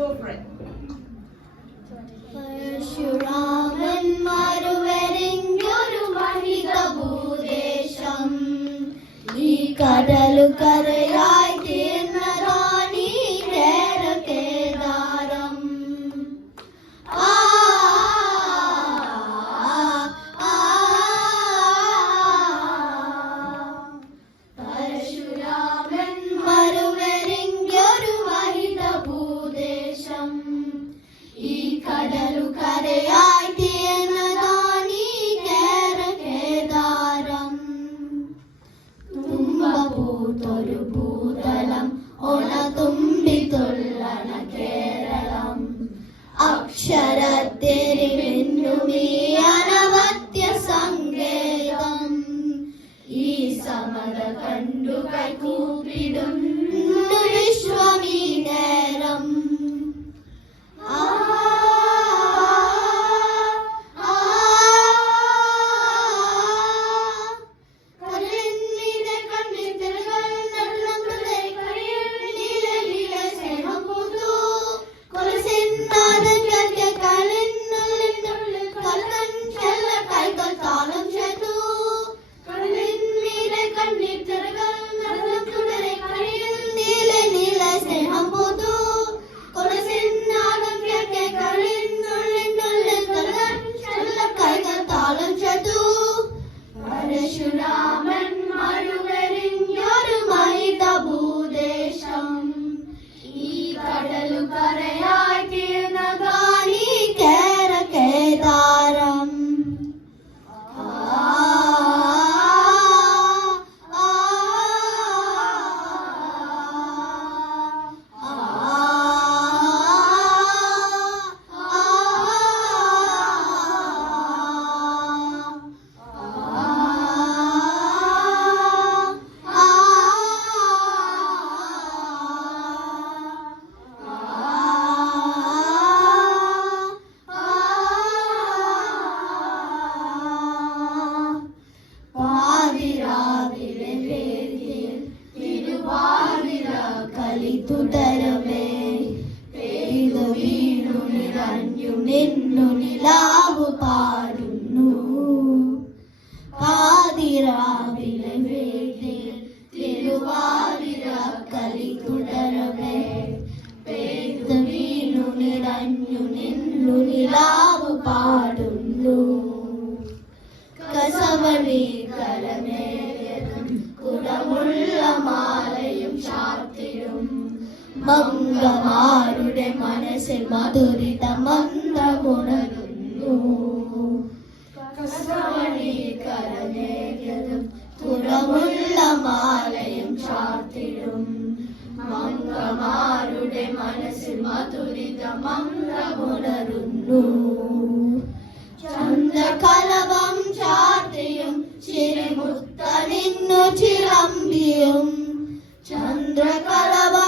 Go for it. Parasuraman മരുവെറിഞ്ഞൊരു മഹിത ഭൂദേശം ഈ കടലു കരയായി തീർന്നതാണീ കേരകേദാരം. പരശുരാമൻ മരുവെറിഞ്ഞൊരു മഹിത ഭൂദേശം ഈ കടലു കരയായി തീർന്നതാണീ കേരകേദാരം. തുമ്പപൂത്തൊരു ഭൂതലം ഒണതുമ്പി തുള്ളണ കേരളം അക്ഷരത്തെരിമിന്നുമീ അനവത്യ സങ്കേതം. ഈ സമത കണ്ടു കൈകൂപ്പിടുന്നു വിശ്വമീ നേരം. പരശുരാമൻ മരുവെറിഞ്ഞൊരു മഹിത ഭൂദേശം ഈ കടലു കരയായി തീർന്നതാണീ കേരകേദാരം. പാതിരാവിലെ വേദിയിൽ തിരുവാതിര കളി തുടരവേ പെയ്തു വീണു നിറഞ്ഞു നിന്നു നിലാവു പാടുന്നു. പാതിരാവിലെ വേദിയിൽ തിരുവാതിര കളി തുടരവേ പെയ്തു വീണു നിറഞ്ഞു നിന്നു നിലാവു പാടുന്നു. കസവണി കലമേറിയതും കുടമുള്ള മാലയും ചാർത്തിയും മംഗമാരുടെ മനസ്സിൽ മധുരിത മന്ത്രമുണരുന്നു. കസവണി കലമേറിയതും കുടമുള്ള മാലയും ചാർത്തിയും മംഗമാരുടെ മനസ്സിൽ മധുരിത മന്ത്രമുണരുന്നു. ചന്ദ്രകലവം ചാർത്തിയും ചിരിമുത്തണിന്നു ചിലമ്പിയും ചന്ദ്രകലവം